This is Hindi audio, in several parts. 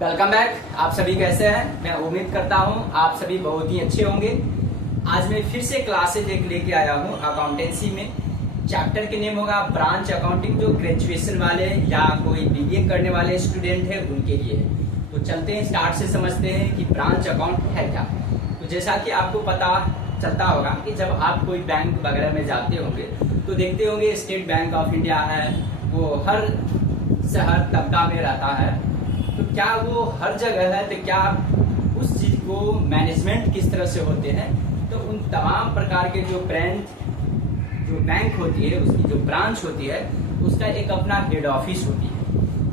Welcome back. आप सभी कैसे हैं? मैं उम्मीद करता हूं आप सभी बहुत ही अच्छे होंगे। आज मैं फिर से क्लासेज एक लेके आया हूं अकाउंटेंसी में। चैप्टर के नेम होगा ब्रांच अकाउंटिंग, जो ग्रेजुएशन वाले या कोई बीबीए करने वाले स्टूडेंट है उनके लिए है। तो चलते हैं, स्टार्ट से समझते हैं कि ब्रांच अकाउंट है क्या। तो जैसा कि आपको पता चलता होगा कि जब आप कोई बैंक वगैरह में जाते होंगे तो देखते होंगे स्टेट बैंक ऑफ इंडिया है, वो हर शहर तबका में रहता है। तो क्या वो हर जगह है? तो क्या उस चीज को मैनेजमेंट किस तरह से होते हैं? तो उन तमाम प्रकार के जो बैंक होती है, उसकी जो ब्रांच होती है, उसका एक अपना हेड ऑफिस होती है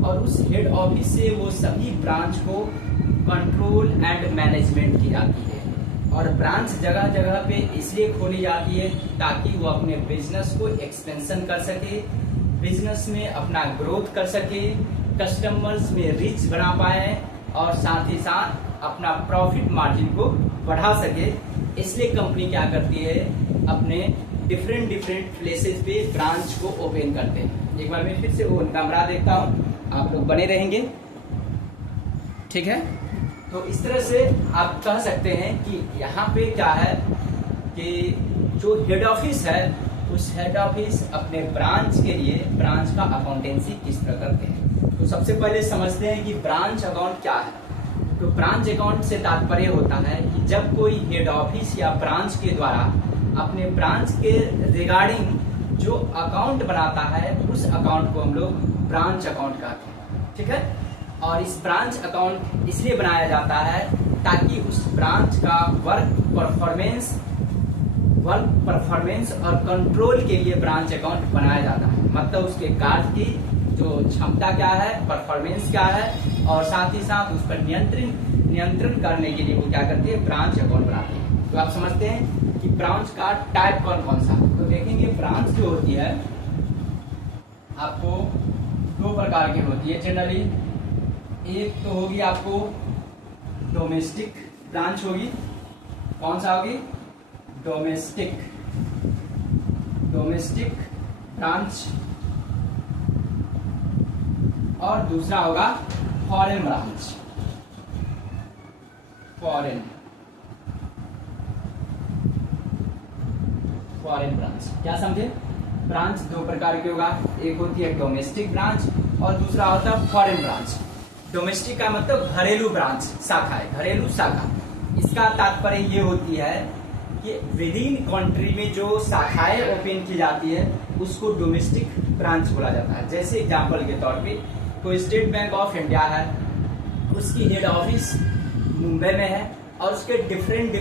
और उस हेड ऑफिस से वो सभी ब्रांच को कंट्रोल एंड मैनेजमेंट की जाती है। और ब्रांच जगह जगह पे इसलिए खोली जाती है ताकि वो अपने बिजनेस को एक्सपेंशन कर सके, बिजनेस में अपना ग्रोथ कर सके, कस्टमर्स में रीच बना पाए और साथ ही साथ अपना प्रॉफिट मार्जिन को बढ़ा सके। इसलिए कंपनी क्या करती है, अपने डिफरेंट प्लेसेस पे ब्रांच को ओपन करते हैं। एक बार मैं फिर से वो कमरा देखता हूँ, आप लोग बने रहेंगे, ठीक है। तो इस तरह से आप कह सकते हैं कि यहाँ पे क्या है कि जो हेड ऑफिस है, उस हेड ऑफिस अपने ब्रांच के लिए ब्रांच का अकाउंटेंसी किस तरह करते हैं। तो सबसे पहले समझते हैं कि ब्रांच अकाउंट क्या है। तो ब्रांच अकाउंट से तात्पर्य होता है कि जब कोई हेड ऑफिस या ब्रांच के द्वारा अपने ब्रांच के रिगार्डिंग जो अकाउंट बनाता है, उस अकाउंट को हम लोग ब्रांच अकाउंट कहते हैं, ठीक है। और इस ब्रांच अकाउंट इसलिए बनाया जाता है ताकि उस ब्रांच का वर्क परफॉर्मेंस और कंट्रोल के लिए ब्रांच अकाउंट बनाया जाता है। मतलब उसके कार्य की जो क्षमता क्या है, परफॉर्मेंस क्या है, और साथ ही साथ उस पर नियंत्रण करने के लिए वो क्या करती है, ब्रांच अकाउंट बनाती है। तो आप समझते हैं कि ब्रांच का टाइप कौन कौन सा। तो देखेंगे ब्रांच जो होती है आपको दो प्रकार की होती है जनरली। एक तो होगी आपको डोमेस्टिक ब्रांच होगी। कौन सा होगी? Domestic branch. और दूसरा होगा फॉरेन ब्रांच। फॉरेन ब्रांच क्या समझे? ब्रांच दो प्रकार की होगा, एक होती है डोमेस्टिक ब्रांच और दूसरा होता है फॉरेन ब्रांच। डोमेस्टिक का मतलब घरेलू ब्रांच, शाखा है, घरेलू शाखा। इसका तात्पर्य ये होती है कि विद इन कंट्री में जो शाखाएं ओपन की जाती है उसको डोमेस्टिक ब्रांच बोला जाता है। जैसे एग्जांपल के तौर पे कोई स्टेट बैंक ऑफ इंडिया है, उसकी हेड ऑफिस मुंबई में है और उसके different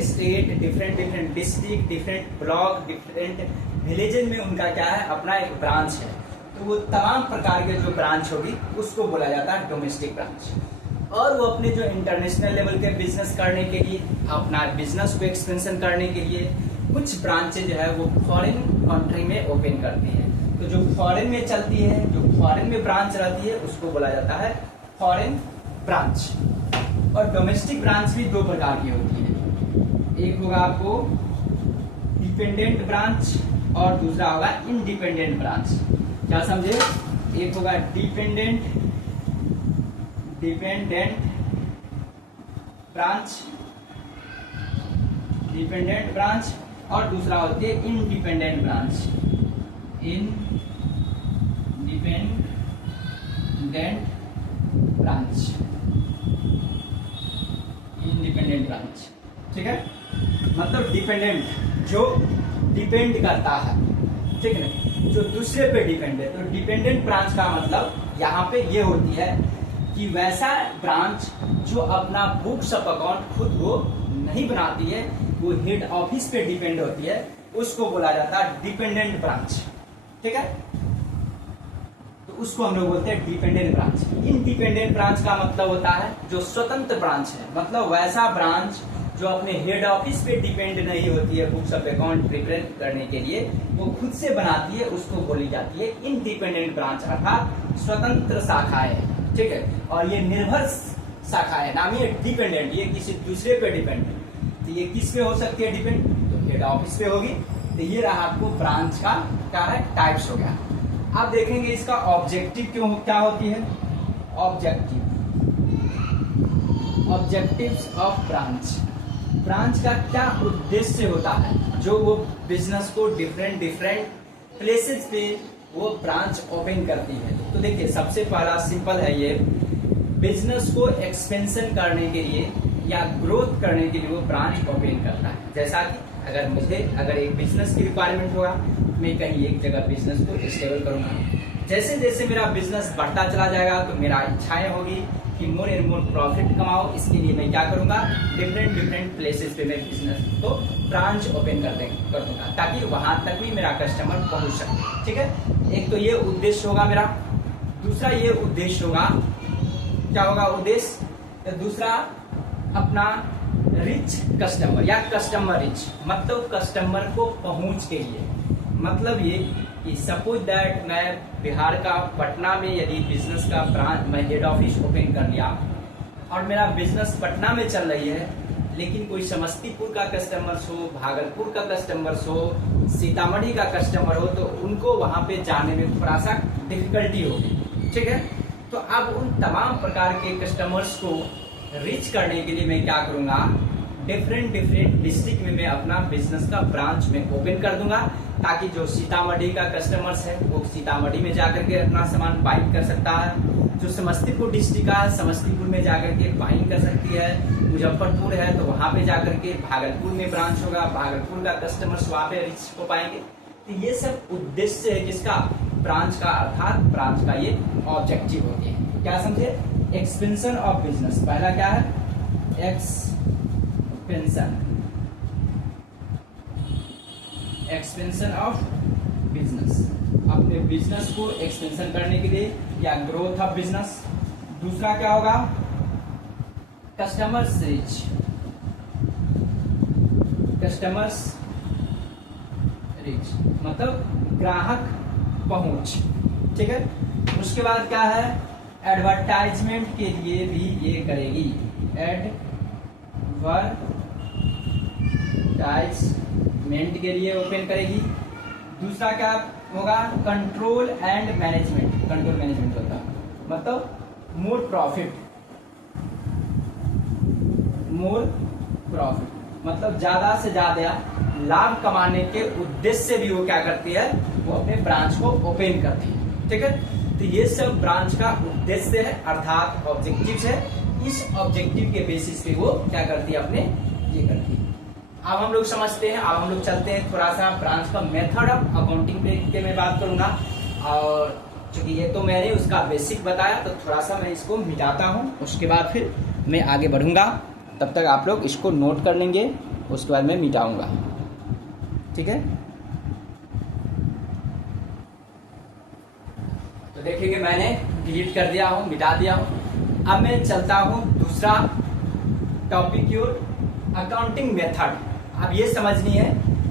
state, different district, different block, different villages में उनका क्या है, अपना एक ब्रांच है। तो वो तमाम प्रकार के जो ब्रांच होगी उसको बोला जाता है डोमेस्टिक ब्रांच। और वो अपने जो इंटरनेशनल लेवल के बिजनेस करने के लिए, अपना बिजनेस को एक्सपेंशन करने के लिए कुछ ब्रांचेज जो है वो फॉरेन कंट्री में ओपन करती है। तो जो फॉरेन में चलती है, जो फॉरेन में ब्रांच रहती है, उसको बोला जाता है फॉरेन ब्रांच। और डोमेस्टिक ब्रांच भी दो प्रकार की होती है। एक होगा आपको डिपेंडेंट ब्रांच और दूसरा होगा इंडिपेंडेंट ब्रांच। क्या समझे? एक होगा डिपेंडेंट ब्रांच और दूसरा होती है इंडिपेंडेंट ब्रांच। इंडिपेंडेंट ब्रांच, ठीक है। मतलब डिपेंडेंट, जो डिपेंड करता है, ठीक है, जो दूसरे पे डिपेंड है। तो डिपेंडेंट ब्रांच का मतलब यहाँ पे ये होती है कि वैसा ब्रांच जो अपना बुक्स ऑफ अकाउंट खुद वो नहीं बनाती है, वो हेड ऑफिस पे डिपेंड होती है, उसको बोला जाता है डिपेंडेंट ब्रांच, ठीक है। तो उसको हम लोग बोलते हैं डिपेंडेंट ब्रांच। इंडिपेंडेंट ब्रांच का मतलब होता है जो स्वतंत्र ब्रांच है, मतलब वैसा ब्रांच जो अपने हेड ऑफिस पे डिपेंड नहीं होती है बुक्स ऑफ अकाउंट प्रिपेयर करने के लिए, वो खुद से बनाती है, उसको बोली जाती है इंडिपेंडेंट ब्रांच, अर्थात स्वतंत्र शाखाएं, ठीक है। और ये निर्भर शाखाएं, नाम ये डिपेंडेंट, ये किसी दूसरे पे डिपेंड है। तो ये किस पे हो सकती है डिपेंड? तो हेड ऑफिस पे होगी। तो ये रहा आपको ब्रांच का क्या है, टाइप्स हो गया। अब देखेंगे इसका ऑब्जेक्टिव क्या होती है। Objective objectives of branch. Branch का क्या उद्देश्य होता है जो वो बिजनेस को डिफरेंट डिफरेंट प्लेसेस पे वो ब्रांच ओपन करती है। तो देखिए सबसे पहला सिंपल है, ये बिजनेस को एक्सपेंशन करने के लिए या ग्रोथ करने के लिए वो ब्रांच ओपन करता है। जैसा कि अगर एक बिजनेस की रिक्वायरमेंट होगा, मैं कहीं एक जगह बिजनेस को स्टेबल करूंगा। जैसे जैसे मेरा बिजनेस बढ़ता चला जाएगा तो मेरा इच्छाएं होगी कि मोर एंड मोर प्रॉफिट कमाओ। इसके लिए मैं क्या करूंगा, डिफरेंट डिफरेंट प्लेसेस पे मैं बिजनेस को ब्रांच ओपन कर दूंगा ताकि वहां तक भी मेरा कस्टमर पहुंच सके। ठीक है, एक तो ये उद्देश्य होगा मेरा। दूसरा ये उद्देश्य होगा, क्या होगा उद्देश्य, तो दूसरा अपना रिच कस्टमर या कस्टमर रिच, मतलब कस्टमर को पहुंच के लिए। मतलब ये कि सपोज दैट मैं बिहार का पटना में यदि बिजनेस का ब्रांच मैं हेड ऑफिस ओपन कर लिया और मेरा बिजनेस पटना में चल रही है, लेकिन कोई समस्तीपुर का कस्टमर्स हो, भागलपुर का कस्टमर्स हो, सीतामढ़ी का कस्टमर हो, तो उनको वहां पे जाने में थोड़ा सा डिफिकल्टी होगी। ठीक है, तो अब उन तमाम प्रकार के कस्टमर्स को रीच करने के लिए मैं क्या करूंगा, डिफरेंट डिफरेंट डिस्ट्रिक्ट में मैं अपना बिजनेस का ब्रांच में ओपन कर दूंगा ताकि जो सीतामढ़ी का कस्टमर्स है वो सीतामढ़ी में जाकर के अपना सामान बाइंग कर सकता है, जो समस्तीपुर डिस्ट्रिक्ट का समस्तीपुर में जाकर के बाइंग कर सकती है, मुजफ्फरपुर है तो वहां पे जाकर के भागलपुर में ब्रांच होगा, भागलपुर का कस्टमर्स वहां पे रीच हो पाएंगे। तो ये सब उद्देश्य है किसका, ब्रांच का, अर्थात ब्रांच का ये ऑब्जेक्टिव होती है। क्या समझे, एक्सपेंशन ऑफ बिजनेस। पहला क्या है, एक्सपेंशन ऑफ बिजनेस, अपने बिजनेस को एक्सपेंशन करने के लिए या ग्रोथ ऑफ बिजनेस। दूसरा क्या होगा, कस्टमर्स रीच, कस्टमर्स रीच मतलब ग्राहक पहुंच। ठीक है, उसके बाद क्या है, एडवर्टाइजमेंट के लिए भी ये करेगी, एडवर्टाइजमेंट के लिए ओपन करेगी। दूसरा क्या होगा, control and management, control management होता है मतलब मोर प्रॉफिट मतलब ज्यादा से ज्यादा लाभ कमाने के उद्देश्य से भी वो क्या करती है, वो अपने ब्रांच को ओपन करती है। ठीक है, तो ये सब ब्रांच का उद्देश्य है अर्थात ऑब्जेक्टिव्स है। इस ऑब्जेक्टिव के बेसिस पे वो क्या करती है, अपने ये करती है। अब हम लोग समझते हैं, अब हम लोग चलते हैं थोड़ा सा ब्रांच का मेथड ऑफ अकाउंटिंग पे मैं बात करूंगा। और चूंकि ये तो मैंने उसका बेसिक बताया तो थोड़ा सा मैं इसको मिटाता हूँ, उसके बाद फिर मैं आगे बढ़ूंगा। तब तक आप लोग इसको नोट कर लेंगे, उसके बाद मैं मिटाऊंगा। ठीक है, तो देखिए मैंने डिलीट कर दिया हूं, मिटा दिया हूं। अब मैं चलता हूं दूसरा टॉपिक की ओर, अकाउंटिंग मेथड। अब ये समझनी है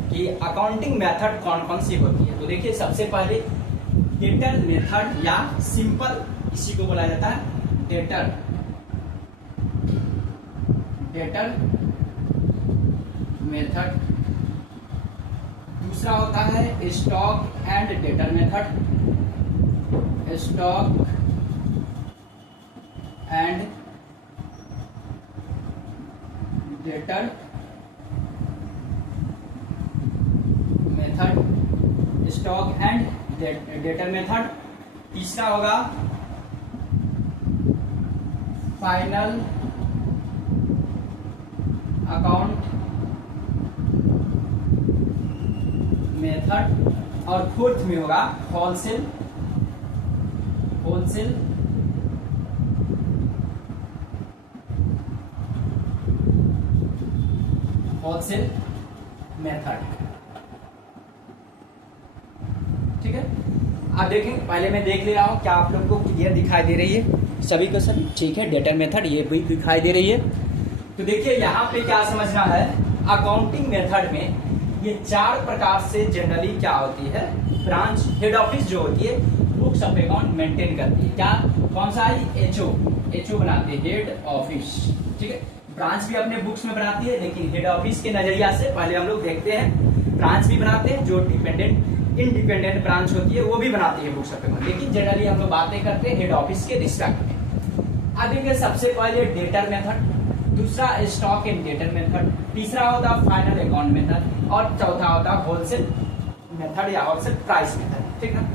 कि अकाउंटिंग मेथड कौन कौन सी होती है। तो देखिए सबसे पहले डेटर मेथड या सिंपल, इसी को बोला जाता है डेटर मेथड। दूसरा होता है stock and debtor method, stock and debtor method, stock and debtor method. तीसरा होगा फाइनल अकाउंट मेथड। और फोर्थ में होगा होलसेल मेथड। ठीक है, आप देखें, पहले मैं देख ले रहा हूं क्या आप लोग को क्लियर दिखाई दे रही है, सभी को सभी ठीक है। डेटर मेथड ये भी दिखाई दे रही है। तो देखिए यहाँ पे क्या समझना है, अकाउंटिंग मेथड में ये 4 प्रकार से जनरली क्या होती है, ब्रांच हेड ऑफिस जो होती है बुक्स ऑफ अकाउंट मेंटेन करती है। क्या, कौन सा है, एचओ बनाती है, हेड ऑफिस। ठीक है, ब्रांच भी अपने बुक्स में बनाती है, लेकिन हेड ऑफिस के नजरिया से पहले हम लोग देखते हैं, ब्रांच भी बनाते हैं, जो इंडिपेंडेंट ब्रांच होती है वो भी बनाती है बुक्स ऑफ अकाउंट, लेकिन जनरली हम लोग बातें करते हैं हेड ऑफिस के रिस्पेक्ट में। अब देखिए सबसे पहले डेटर मेथड। दूसरा स्टॉक एंड डेटर मेथड, तीसरा होता फाइनल अकाउंट मेथड, और चौथा होता होलसेल मेथड या होलसेल प्राइस मेथड। ठीक ना।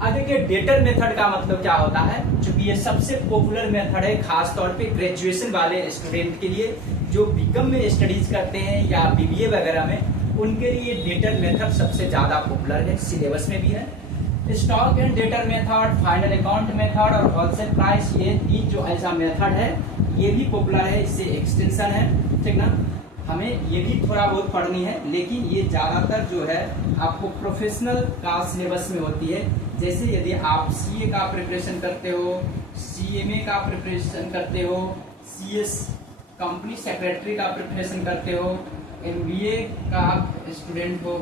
अब देखिए डेटर मेथड का मतलब क्या होता है, क्योंकि ये सबसे पॉपुलर मेथड है खास तौर पे ग्रेजुएशन वाले स्टूडेंट के लिए, जो बीकॉम में स्टडीज करते हैं या बीबीए वगैरह में, उनके लिए डेटर मेथड सबसे ज्यादा पॉपुलर है, सिलेबस में भी है। Stock and debtor method, final account method और होलसेल प्राइस, ये तीन जो ऐसा मेथड है ये भी पॉपुलर है, इससे एक्सटेंशन है। ठीक ना। हमें ये भी थोड़ा बहुत पढ़नी है, लेकिन ये ज्यादातर जो है आपको प्रोफेशनल का सिलेबस में होती है। जैसे यदि आप सीए का प्रिपरेशन करते हो, सीएमए का प्रिपरेशन करते हो, सीएस कंपनी सेक्रेटरी का प्रिपरेशन करते हो, एमबीए का आप स्टूडेंट हो,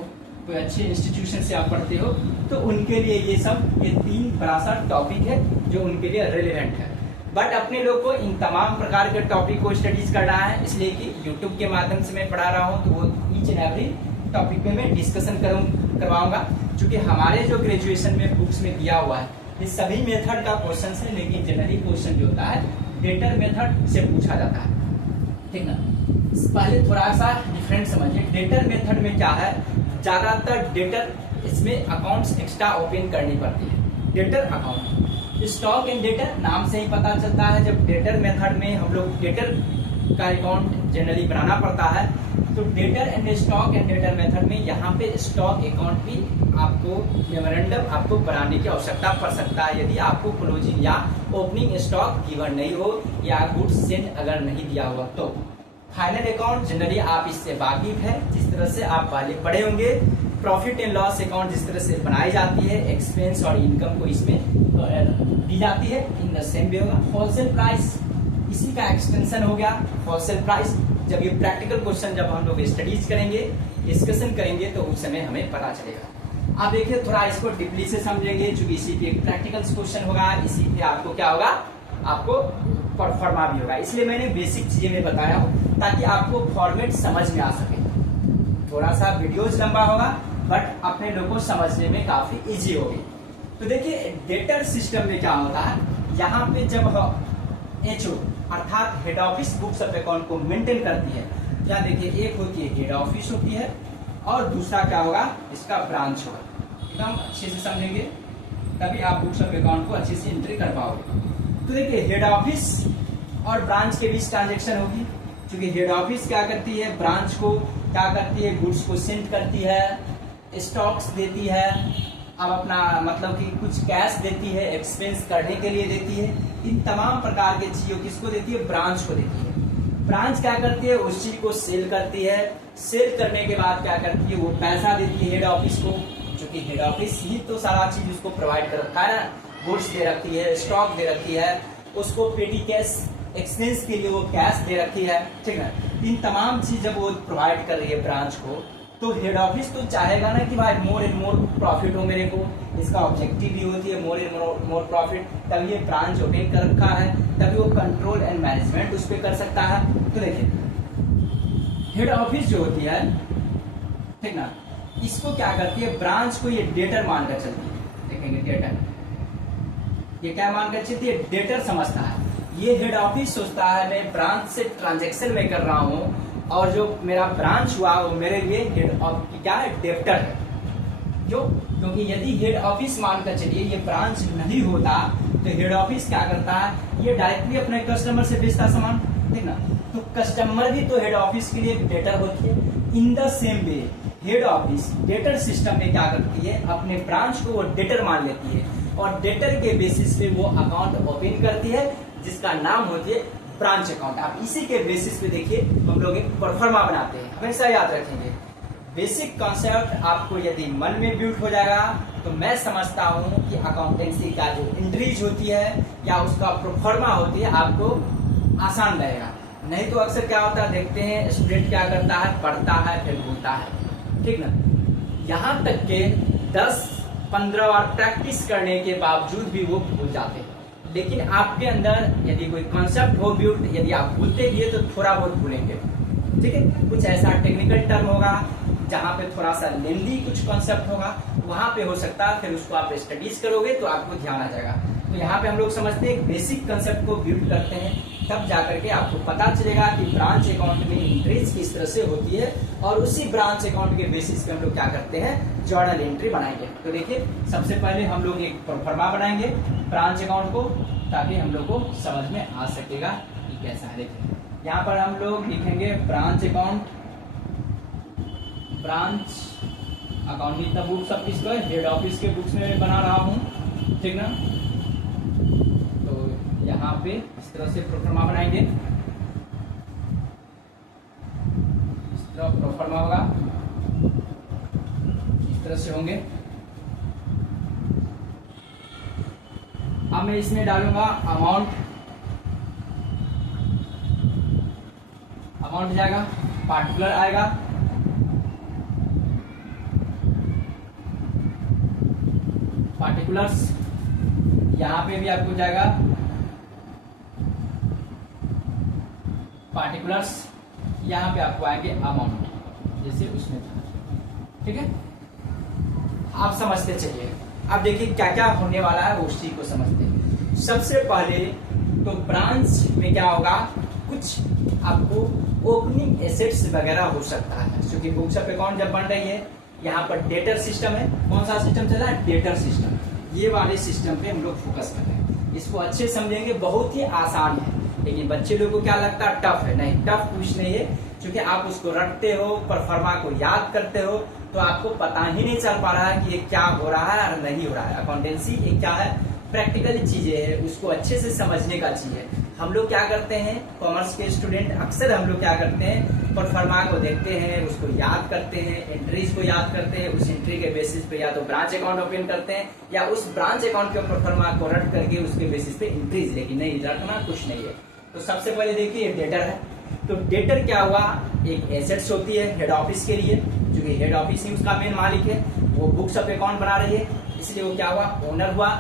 कोई अच्छे इंस्टीट्यूशन से आप पढ़ते हो, तो उनके लिए ये तीन बड़ा सा टॉपिक है जो उनके लिए रेलेवेंट है। बट अपने लोग को इन तमाम प्रकार के टॉपिक को स्टडीज करना है, इसलिए कि यूट्यूब के माध्यम से मैं पढ़ा रहा हूँ, तो वो ईच एंड एवरी टॉपिक पे मैं डिस्कशन करवाऊंगा। क्योंकि हमारे जो ग्रेजुएशन में बुक्स में दिया हुआ है ये सभी मेथड का क्वेश्चन है, लेकिन जनरली क्वेश्चन जो होता है डेटर मेथड से पूछा जाता है। ठीक ना। पहले थोड़ा सा डिफरेंट समझिए। डेटर मेथड में क्या है, ज्यादातर डेटर इसमें अकाउंट्स एक्स्ट्रा ओपन करनी पड़ती है। Debtor account, stock and debtor नाम से ही पता चलता है, जब डेटर मेथड में हम लोग डेटर का अकाउंट जनरली बनाना पड़ता है, तो debtor and stock and debtor method में यहाँ पे स्टॉक अकाउंट भी आपको मेमोरेंडम आपको बनाने की आवश्यकता पड़ सकता है, यदि आपको क्लोजिंग या ओपनिंग स्टॉक गिवन नहीं हो या गुड्स सेंड अगर नहीं दिया हुआ तो। फाइनल अकाउंट जनरली आप इससे वाकिफ है, जिस तरह से आप पहले पढ़े होंगे। प्रॉफिट एंड लॉस अकाउंट जिस तरह से बनाई जाती है, एक्सपेंस और इनकम को इसमें दी जाती है, इन द सेम वे होगा। होलसेल प्राइस इसी का एक्सटेंशन हो गया होलसेल प्राइस। जब ये प्रैक्टिकल क्वेश्चन जब हम लोग स्टडीज करेंगे, डिस्कशन करेंगे, तो उस समय हमें पता चलेगा। आप देखिए थोड़ा इसको डीपली से समझेंगे, क्योंकि इसी पे प्रैक्टिकल क्वेश्चन होगा, इसी पे आपको क्या होगा, आपको परफॉर्मा भी होगा। इसलिए मैंने बेसिक चीजें में बताया हूँ ताकि आपको फॉर्मेट समझ में आ सके। थोड़ा सा वीडियोज लंबा होगा बट अपने लोग को समझने में काफी इजी होगी। तो देखिए डेटर सिस्टम में क्या होता है, यहाँ पे जब एचओ अर्थात head office books of account को मेंटेन करती है, क्या देखिए एक होती है हेड ऑफिस होती है और दूसरा क्या होगा, इसका ब्रांच होगा। एकदम अच्छे से समझेंगे तभी आप बुक्स ऑफ अकाउंट को अच्छे से एंट्री कर पाओगे। तो देखिए हेड ऑफिस और ब्रांच के बीच ट्रांजेक्शन होगी, क्योंकि हेड ऑफिस क्या करती है, ब्रांच को क्या करती है, गुड्स को सेंड करती है, स्टॉक्स देती है, अब अपना मतलब कि कुछ कैश देती है, एक्सपेंस करने के लिए देती है। इन तमाम प्रकार के चीजों किसको देती है, ब्रांच को देती है। ब्रांच क्या करती है, उस चीज को सेल करती है, सेल करने के बाद क्या करती है, वो पैसा देती है हेड ऑफिस को, क्योंकि हेड ऑफिस ही तो सारा चीज उसको प्रोवाइड कर रखा है ना, गुड्स दे रखी है, स्टॉक दे रखी है, उसको पेटी कैश एक्सपेंस के लिए वो कैश दे रखी है। ठीक है। इन तमाम चीज जब वो प्रोवाइड कर रही है ब्रांच को, तो हेड ऑफिस तो चाहेगा ना कि भाई मोर एंड मोर प्रॉफिट हो मेरे को, इसका ऑब्जेक्टिव भी होती है मोर एंड मोर प्रॉफिट, तभी ये ब्रांच ओपन कर रखा है, तभी वो कंट्रोल एंड मैनेजमेंट उस पर कर सकता है। तो देखिए हेड ऑफिस जो होती है, ठीक ना, इसको क्या करती है, ब्रांच को ये डेटर मानकर चलती है। देखेंगे डेटर, ये क्या मानकर चलती है, डेटर समझता है। ये हेड ऑफिस सोचता है मैं ब्रांच से ट्रांजेक्शन में कर रहा हूँ और जो मेरा ब्रांच हुआ वो मेरे लिए हेड ऑफ क्या है, डेप्टर है। क्यों, क्योंकि यदि हेड ऑफिस मानकर चलिए ये ब्रांच नहीं होता तो हेड ऑफिस क्या करता है, ये डायरेक्टली अपने कस्टमर से बेचता सामान, ठीक ना, तो कस्टमर भी तो हेड ऑफिस के लिए डेटर होती है। In the same way head office debtor system में क्या करती है, अपने ब्रांच को वो डेटर मान लेती है और डेटर के बेसिस पे वो अकाउंट ओपन करती है, जिसका नाम होती है ब्रांच अकाउंट। आप इसी के बेसिस पे देखिए हम लोग एक परफॉर्मा बनाते हैं, हमेशा याद रखेंगे। बेसिक कॉन्सेप्ट आपको यदि मन में बिल्ड हो जाएगा तो मैं समझता हूँ कि अकाउंटेंसी का जो एंट्रीज होती है या उसका प्रोफॉर्मा होती है आपको आसान रहेगा। नहीं तो अक्सर क्या होता है, देखते हैं स्टूडेंट क्या करता है, पढ़ता है फिर भूलता है, ठीक ना। यहाँ तक के 10-15 बार प्रैक्टिस करने के बावजूद भी वो भूल जाते हैं। लेकिन आपके अंदर यदि कोई कॉन्सेप्ट हो बिल्ड, यदि आप भूलते भी है तो थोड़ा बहुत भूलेंगे, ठीक है। कुछ ऐसा टेक्निकल टर्म होगा जहाँ पे थोड़ा सा लेंदी कुछ कॉन्सेप्ट होगा, वहां पे हो सकता है फिर उसको आप स्टडीज करोगे तो आपको ध्यान आ जाएगा। तो यहाँ पे हम लोग समझते हैं बेसिक कंसेप्ट को बिल्ड करते हैं, तब जाकर के आपको पता चलेगा कि ब्रांच अकाउंट में एंट्रीज किस तरह से होती है, और उसी ब्रांच अकाउंट के बेसिस पे हम लोग क्या करते हैं, जर्नल एंट्री बनाएंगे। तो देखिए सबसे पहले हम लोग एक प्रोफार्मा बनाएंगे ब्रांच अकाउंट को, ताकि हम लोग को समझ में आ सकेगा कि कैसा है। देखिए यहाँ पर हम लोग लिखेंगे ब्रांच अकाउंट, ब्रांच अकाउंट इतना बुक्स अब किसको है, हेड ऑफिस के बुक्स में बना रहा हूँ, ठीक ना। तो यहाँ पे इस तरह से प्रोफार्मा बनाएंगे, इस तरह प्रोफार्मा होगा, इस तरह से होंगे। अब मैं इसमें डालूंगा अमाउंट, अमाउंट जाएगा, पार्टिकुलर आएगा, पार्टिकुलर्स यहाँ पे भी आपको जाएगा पार्टिकुलर्स, यहाँ पे आपको आएंगे अमाउंट, जैसे उसमें था, ठीक है। आप समझते चलिए। अब देखिए क्या क्या होने वाला है वो उस चीज को समझते हैं। सबसे पहले तो ब्रांच में क्या होगा, कुछ आपको ओपनिंग एसेट्स वगैरह हो सकता है, क्योंकि बुक्स ऑफ अकाउंट जब बन रही है, यहाँ पर डेटर सिस्टम है। कौन सा सिस्टम चल रहा है, डेटर सिस्टम। ये वाले सिस्टम पे हम लोग फोकस कर रहे हैं, इसको अच्छे समझेंगे, बहुत ही आसान है। लेकिन बच्चे लोग को क्या लगता है टफ है, नहीं टफ कुछ नहीं है, क्योंकि आप उसको रटते हो, परफॉर्मा को याद करते हो, तो आपको पता ही नहीं चल पा रहा है कि ये क्या हो रहा है और नहीं हो रहा है। अकाउंटेंसी ये क्या है, प्रैक्टिकल चीजें है, उसको अच्छे से समझने का चीज है। हम लोग क्या करते हैं, कॉमर्स के स्टूडेंट अक्सर हम लोग क्या करते हैं, परफॉर्मा को देखते हैं, उसको याद करते हैं, एंट्रीज को याद करते हैं, उस एंट्री के बेसिस पे या तो ब्रांच अकाउंट ओपन करते हैं, या उस ब्रांच अकाउंट के परफॉर्मा को रट करके उसके बेसिस पे एंट्रीज, लेकिन नहीं, रटना कुछ नहीं है। तो सबसे पहले देखिए डेटर है। तो डेटर क्या हुआ, एक एसेट्स होती है हेड ऑफिस के लिए, जो कि हेड ऑफिस ही उसका मेन मालिक है, वो बुक्स ऑफ अकाउंट बना रही है, इसलिए वो क्या हुआ, ओनर हुआ।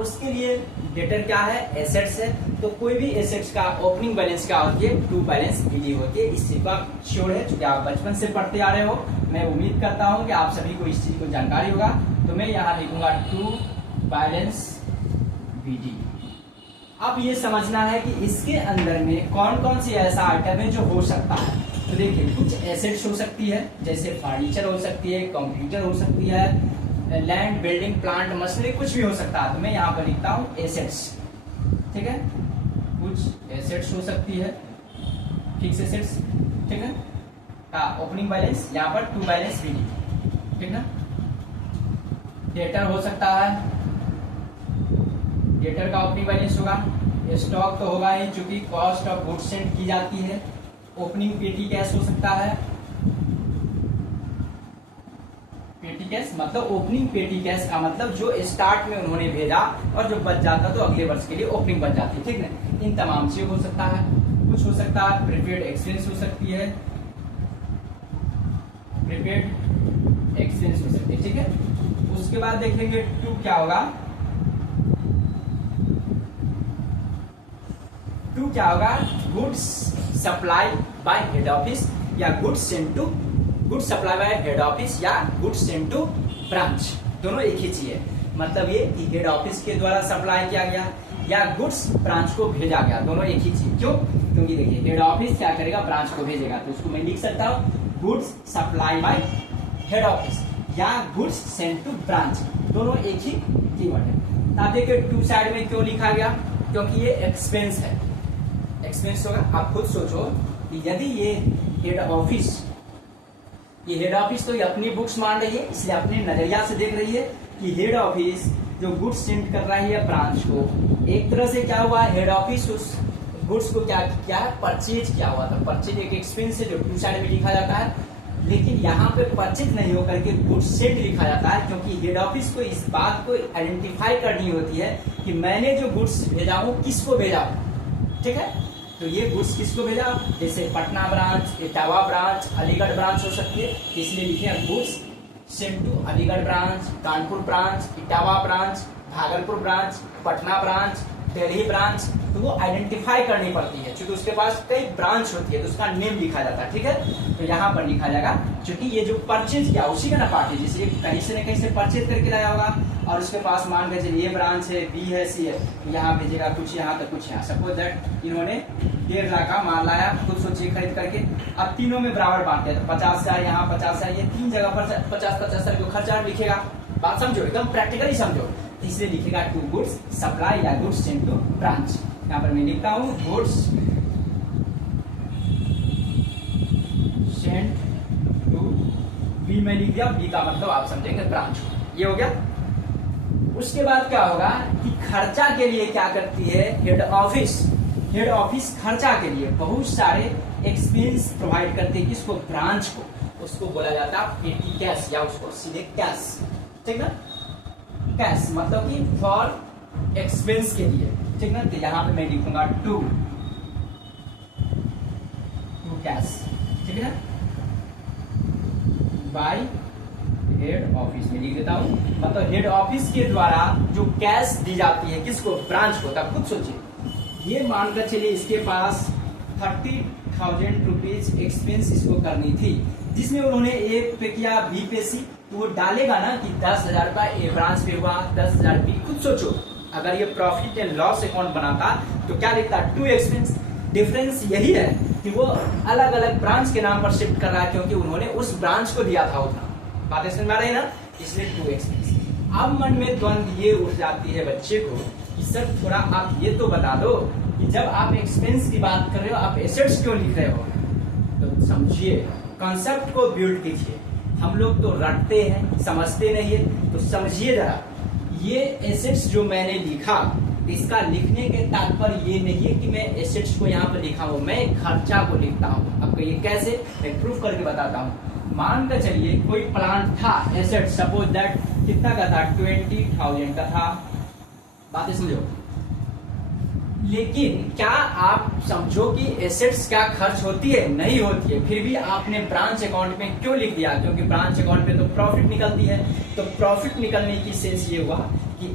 उसके लिए डेटर क्या है, एसेट्स है। तो कोई भी एसेट्स का ओपनिंग बैलेंस क्या होती है, टू बैलेंस विधि होती है। इस चीज का श्योर है, क्योंकि आप बचपन से पढ़ते आ रहे हो, मैं उम्मीद करता हूँ कि आप सभी को इस चीज को जानकारी होगा। तो मैं यहाँ लिखूंगा टू बैलेंस विधि। अब ये समझना है कि इसके अंदर में कौन कौन सी ऐसा आइटम है जो हो सकता है। तो देखिए कुछ एसेट्स हो सकती है, जैसे फर्नीचर हो सकती है, कंप्यूटर हो सकती है, लैंड, बिल्डिंग, प्लांट, मशीनरी, कुछ भी हो सकता है। तो मैं यहाँ पर लिखता हूँ एसेट्स, ठीक है। कुछ एसेट्स हो सकती है, फिक्स एसेट्स, ठीक है, का ओपनिंग बैलेंस यहाँ पर टू बैलेंस विधि, ठीक है। डेटर हो सकता है, डेटर का ओपनिंग बैलेंस होगा। स्टॉक तो होगा ही, चूंकि कॉस्ट ऑफ गुड्स सेंड की जाती है। ओपनिंग पेटी कैश हो सकता है, पेटी कैश मतलब ओपनिंग पेटी कैश का मतलब जो स्टार्ट में उन्होंने भेजा और जो बच जाता तो अगले वर्ष के लिए ओपनिंग बच जाती, ठीक है। इन तमाम चीज हो सकता है। कुछ हो सकता है प्रीपेड एक्सपेंस हो सकती है, प्रीपेड एक्सपेंस हो सकती है, ठीक है। उसके बाद देखेंगे टू क्या होगा, टू क्या होगा, goods supply by head office या goods send to, goods supply by head office या गुड्स सेंड टू ब्रांच, दोनों एक ही चीज है। मतलब ये कि हेड ऑफिस के द्वारा सप्लाई किया गया या गुड्स ब्रांच को भेजा गया, दोनों एक ही चीज। क्यों, क्योंकि देखिए हेड ऑफिस क्या करेगा, ब्रांच को भेजेगा, तो उसको मैं लिख सकता हूँ goods supply by head office या गुड्स सेंड टू ब्रांच, दोनों एक ही कीवर्ड है। तो आप देखिए टू साइड में क्यों लिखा गया, क्योंकि ये एक्सपेंस है, एक्सपेंस होगा। आप खुद सोचो कि यदि ये हेड ऑफिस, ये हेड ऑफिस तो ये अपनी बुक्स मान रही है, इसलिए अपने नजरिया से देख रही है कि हेड ऑफिस जो गुड्स सेंड कर रही है ब्रांच को, एक तरह से क्या हुआ, हेड ऑफिस उस गुड्स को क्या किया है, परचेज किया हुआ था। परचेज एक एक्सपेंस है जो टू साइड में लिखा जाता है, लेकिन यहाँ पे परचेज नहीं होकर के गुड्स सेंड लिखा जाता है, क्योंकि हेड ऑफिस को इस बात को आइडेंटिफाई करनी होती है कि मैंने जो गुड्स भेजा हूँ किसको भेजा हूँ, ठीक है। तो ये गुड्स किसको भेजा, जैसे Patna branch, Etawah branch, Aligarh branch हो सकती है, इसलिए लिखे हैं goods send to Aligarh branch, Kanpur branch, Etawah branch, Bhagalpur branch, Patna branch, Delhi branch, तो वो आइडेंटिफाई करनी पड़ती है क्योंकि उसके पास कई ब्रांच होती है तो उसका नेम लिखा जाता है। ठीक है, तो यहाँ पर लिखा जाएगा क्योंकि ये जो परचेज किया उसी का ना पार्ट है, जिससे कहीं से न कहीं से परचेज करके लाया होगा और उसके पास मान के चलिए ये ब्रांच है, बी है, सी है, यहाँ भेजेगा कुछ यहाँ तो कुछ यहाँ। सपोज दैट इन्होंने 1.5 लाख का माल लाया, खुद सोचिए खरीद करके, अब तीनों में बराबर बांट दिया, तो 50 से यहाँ 50 से, ये 3 जगह पर 50-50 रुपये खर्चा लिखेगा। बात समझो, एकदम प्रैक्टिकली समझो। इसलिए लिखेगा टू गुड्स सप्लाई या गुड्स सेंड टू ब्रांच। यहाँ पर मैं लिखता हूँ गुड्स सेंड टू बी, मैं लिख दिया, बी का मतलब आप समझेंगे ब्रांच। ये हो गया। उसके बाद क्या होगा कि खर्चा के लिए क्या करती है हेड ऑफिस। हेड ऑफिस खर्चा के लिए बहुत सारे एक्सपेंस प्रोवाइड करते हैं, किसको, ब्रांच को। उसको बोला जाता है पेटी कैश या उसको सीधे कैश, ठीक ना। कैश मतलब कि फॉर एक्सपेंस के लिए, ठीक ना। तो यहाँ पे मैं लिखूंगा टू कैश, ठीक है ना, बाय हेड ऑफिस में लिख देता हूं। मतलब हेड ऑफिस के द्वारा जो कैश दी जाती है किसको, ब्रांच को। तब खुद सोचिए, ये मानकर चलिए इसके पास 30,000 रुपीज एक्सपेंस इसको करनी थी, जिसमें उन्होंने ए पे किया, बी पे सी, तो वो डालेगा ना कि 10,000 रुपया ए ब्रांच पे हुआ, 10,000 बी। खुद सोचो, अगर ये प्रॉफिट एंड लॉस अकाउंट बनाता तो क्या लिखता, टू एक्सपेंस। डिफरेंस यही है कि वो अलग अलग ब्रांच के नाम पर शिफ्ट कर रहा है क्योंकि उन्होंने उस ब्रांच को दिया था उतना। बातें समझ में आ रही है ना, इसलिए टू एक्सपेंस। अब मन में द्वंद ये उठ जाती है बच्चे को कि सर थोड़ा आप ये तो बता दो कि जब आप एक्सपेंस की बात कर रहे हो आप एसेट्स क्यों लिख रहे हो। तो समझिए, कॉन्सेप्ट को बिल्ड कीजिए। हम लोग तो रटते हैं, समझते नहीं है, तो समझिए जरा। ये एसेट्स जो मैंने लिखा, इसका लिखने के तात्पर्य ये नहीं है कि मैं एसेट्स को यहाँ पर लिखा हूँ, मैं खर्चा को लिखता हूँ। अब ये कैसे, मैं प्रूफ करके बताता हूँ। मान कर चलिए कोई प्लांट था, एसेट, सपोज दैट कितना का था, 20,000 का था। बातें समझो। लेकिन क्या आप समझो कि एसेट्स क्या खर्च होती है, नहीं होती है, फिर भी आपने ब्रांच अकाउंट में क्यों लिख दिया, क्योंकि ब्रांच अकाउंट में तो प्रॉफिट निकलती है। तो प्रॉफिट निकलने की सेंस ये हुआ कि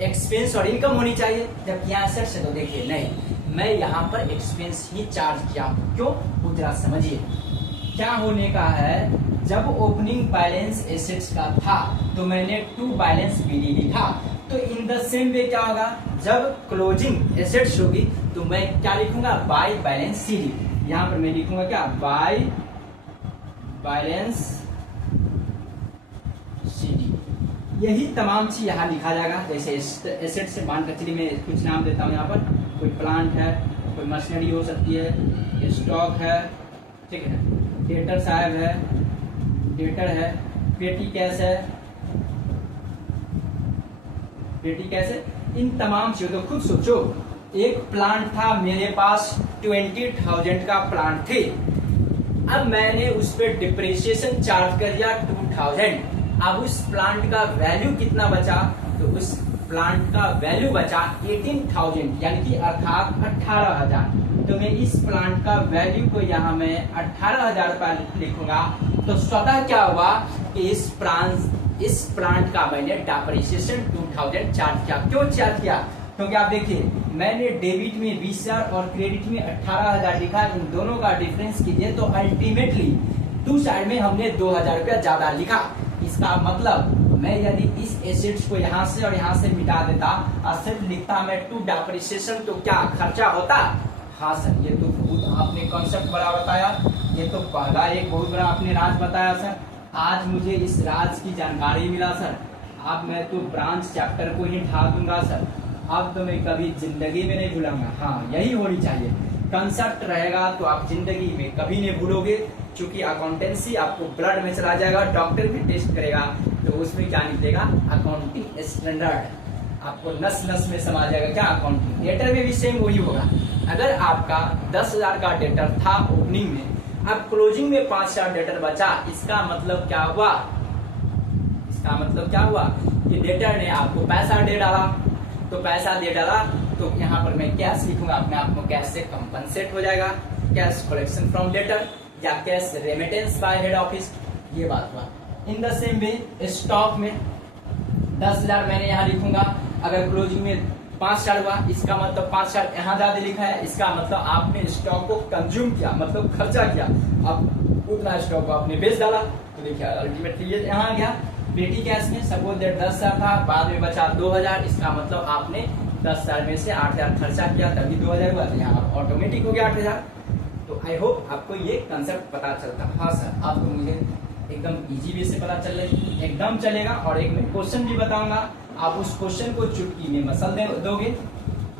एक्सपेंस और इनकम होनी चाहिए, जबकि यहाँ एसेट्स है। तो देखिए नहीं, मैं यहाँ पर एक्सपेंस ही चार्ज किया हूँ। क्यों, वो जरा समझिए। क्या होने का है, जब ओपनिंग बैलेंस एसेट्स का था तो मैंने टू बैलेंस बीडी लिखा। तो इन द सेम वे क्या होगा, जब क्लोजिंग एसेट्स होगी तो मैं क्या लिखूंगा, बाय बैलेंस सीडी। यहां पर मैं लिखूंगा क्या, बाय बैलेंस सीडी। यही तमाम चीज यहाँ लिखा जाएगा। जैसे एसेट से मानकर चलिए मैं कुछ नाम देता हूँ। यहाँ पर कोई प्लांट है, कोई मशीनरी हो सकती है, स्टॉक है, ठीक है, डेटर साहब है, डेटर है, पेटी कैश है, पेटी कैश है। इन तमाम चीजों को खुद सोचो। एक प्लांट था मेरे पास, 20,000 का प्लांट थे। अब मैंने उस पर डिप्रिसिएशन चार्ज कर दिया 2,000। अब उस प्लांट का वैल्यू कितना बचा, तो उस प्लांट का वैल्यू बचा 18,000, यानी कि अर्थात 18,000। तो मैं इस प्लांट का वैल्यू को यहाँ मैं 18,000 रुपया लिखूंगा। तो स्वतः क्या हुआ कि इस प्लांट का मैंने डिप्रिसिएशन 2,000 चार्ज किया। क्यों चार्ज किया, क्योंकि आप देखिए मैंने डेबिट में 20,000 और क्रेडिट में 18,000 लिखा। इन दोनों का डिफरेंस कीजिए तो अल्टीमेटली टू साइड में हमने 2,000 रुपया ज्यादा लिखा। इसका मतलब मैं यदि इस एसेट्स को यहाँ से और यहाँ से मिटा देता और सिर्फ लिखता मैं टू डिप्रिसिएशन, तो क्या खर्चा होता। हाँ सर, ये तो बहुत आपने कॉन्सेप्ट बड़ा बताया, ये तो पहला एक बहुत बड़ा आपने राज बताया सर। आज मुझे इस राज की जानकारी मिला सर। अब मैं तो ब्रांच चैप्टर को ही ढा दूंगा सर। अब तो मैं कभी जिंदगी में नहीं भूलूंगा। हाँ, यही होनी चाहिए। कंसेप्ट रहेगा तो आप जिंदगी में कभी नहीं भूलोगे, क्योंकि अकाउंटेंसी आपको ब्लड में चला जाएगा। डॉक्टर भी टेस्ट करेगा तो उसमें क्या निकलेगा, अकाउंटिंग स्टैंडर्ड आपको नस नस में समा जाएगा। क्या, अकाउंटिंग। डेटर में भी सेम वही होगा। अगर आपका 10,000 का डेटर था ओपनिंग में, अब क्लोजिंग में 5,000 डेटर बचा, इसका मतलब क्या हुआ, इसका मतलब क्या हुआ कि डेटर ने आपको पैसा दे डाला। तो पैसा दे डाला तो यहाँ पर मैं कैश लिखूंगा, अपने आप को कैश से कंपनसेट हो जाएगा। कैश कलेक्शन फ्रॉम डेटर या cash remittance bye head office, ये बात हुआ। In the same way stock में 10,000 मैंने यहाँ लिखूंगा। अगर क्लोजिंग में 5 शेयर हुआ, इसका मतलब 5 शेयर यहाँ ज्यादा लिखा है, इसका मतलब आपने स्टॉक को कंज्यूम किया, मतलब खर्चा किया, आप उतना स्टॉक को आपने बेच डाला। तो देखिए अल्टीमेटली ये यहाँ आ गया। पेटी कैश में सपोज दैट 10 शेयर था, बाद में बचा 2000, इसका मतलब आपने 10 शेयर में से 8000 खर्चा किया, तभी 2000 हुआ, तो यहाँ ऑटोमेटिक हो गया 8000। तो आई होप आपको ये कंसेप्ट पता चलता। हाँ सर, आपको मुझे एकदम इजी वे से पता चल रही एकदम चलेगा। और एक मैं क्वेश्चन भी बताऊंगा, आप उस क्वेश्चन को चुटकी में मसल दोगे।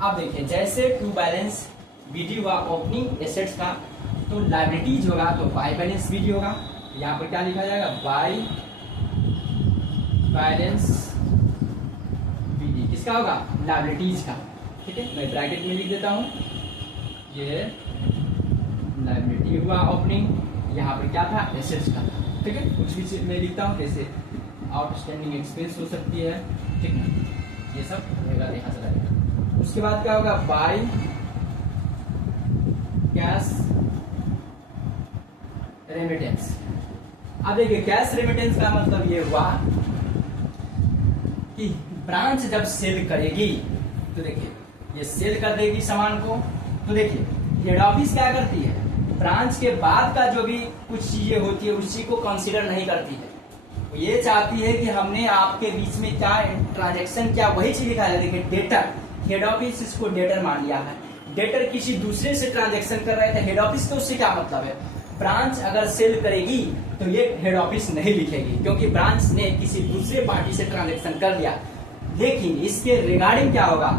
आप देखिए जैसे टू बैलेंस बीडी हुआ ओपनिंग एसेट्स का, तो लायबिलिटीज होगा तो बाय बैलेंस बीडी होगा। यहाँ पर क्या लिखा जाएगा, बाय बैलेंस बीडी किसका होगा, लायबिलिटीज का। ठीक है, मैं ब्रैकेट में लिख देता हूँ, ये लायबिलिटी हुआ ओपनिंग, यहाँ पर क्या था, एसेट्स का। ठीक है, कुछ भी मैं लिखता हूँ, जैसे आउटस्टैंडिंग एक्सपेंस हो सकती है, ठीक है, ये सब रहेगा, यहाँ से रहेगा। उसके बाद क्या होगा, बाय कैश रेमिटेंस। अब देखिए कैश रेमिटेंस का मतलब ये हुआ कि ब्रांच जब सेल करेगी, तो देखिए ये सेल कर देगी सामान को, तो देखिए हेड ऑफिस क्या करती है, ब्रांच के बाद का जो भी कुछ चीजें होती है उसी को कंसीडर नहीं करती है। तो ये चाहती है कि हमने आपके बीच में क्या ट्रांजैक्शन किया वही चीज लिखा है। देखिए डेटर, हेड ऑफिस इसको डेटर मान लिया है, डेटर किसी दूसरे से ट्रांजैक्शन कर रहे थे, हेड ऑफिस तो उससे क्या मतलब है। ब्रांच अगर सेल करेगी तो ये हेड ऑफिस नहीं लिखेगी, क्योंकि ब्रांच ने किसी दूसरे पार्टी से ट्रांजैक्शन कर लिया। लेकिन इसके रिगार्डिंग क्या होगा,